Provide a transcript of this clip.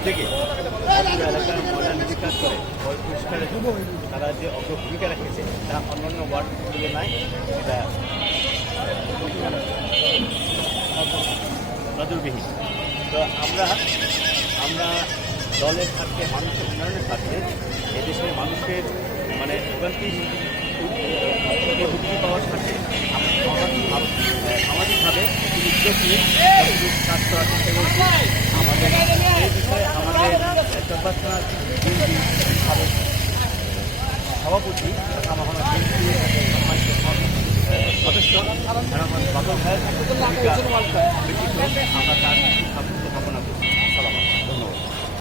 উদ্যোগে এলাকার ময়লা নিষ্কাশ করে পরিষ্কারের জন্য তারা যে অগ্রভূমিকা রেখেছে তা অন্যান্য ওয়ার্ডের তুলনায় এটা নজরবিহীন। তো আমরা দলের স্বার্থে, মানুষের উন্নয়নের স্বার্থে, এদেশের মানুষের মানে ভোগান্তি মুক্তি পাওয়ার স্বার্থে সামাজিকভাবে উদ্যোগ নিয়ে কাজ করার চেষ্টা করছি। আমাদের এই বিষয়ে আমাদের চব্বাদ থানার সভাপতি আমাদের সদস্য বাদল ভাইয়ের আমরা তার